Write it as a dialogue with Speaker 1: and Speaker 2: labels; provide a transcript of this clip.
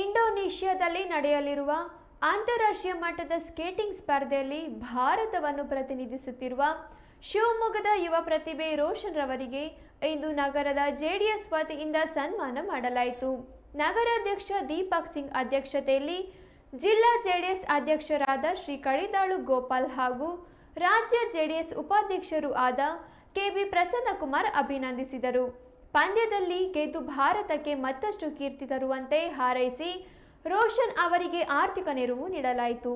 Speaker 1: ಇಂಡೋನೇಷ್ಯಾದಲ್ಲಿ ನಡೆಯಲಿರುವ ಅಂತಾರಾಷ್ಟ್ರೀಯ ಮಟ್ಟದ ಸ್ಕೇಟಿಂಗ್ ಸ್ಪರ್ಧೆಯಲ್ಲಿ ಭಾರತವನ್ನು ಪ್ರತಿನಿಧಿಸುತ್ತಿರುವ ಶಿವಮೊಗ್ಗದ ಯುವ ಪ್ರತಿಭೆ ರೋಷನ್ ರವರಿಗೆ ಇಂದು ನಗರದ ಜೆಡಿಎಸ್ ವತಿಯಿಂದ ಸನ್ಮಾನ ಮಾಡಲಾಯಿತು. ನಗರಾಧ್ಯಕ್ಷ ದೀಪಕ್ ಸಿಂಗ್ ಅಧ್ಯಕ್ಷತೆಯಲ್ಲಿ ಜಿಲ್ಲಾ ಜೆಡಿಎಸ್ ಅಧ್ಯಕ್ಷರಾದ ಶ್ರೀ ಕಳಿದಾಳು ಗೋಪಾಲ್ ಹಾಗೂ ರಾಜ್ಯ ಜೆಡಿಎಸ್ ಉಪಾಧ್ಯಕ್ಷರು ಆದ ಕೆಬಿ ಪ್ರಸನ್ನಕುಮಾರ್ ಅಭಿನಂದಿಸಿದರು. ಪಂದ್ಯದಲ್ಲಿ ಗೆದ್ದು ಭಾರತಕ್ಕೆ ಮತ್ತಷ್ಟು ಕೀರ್ತಿ ತರುವಂತೆ ಹಾರೈಸಿ ರೋಷನ್ ಅವರಿಗೆ ಆರ್ಥಿಕ ನೆರವು ನೀಡಲಾಯಿತು.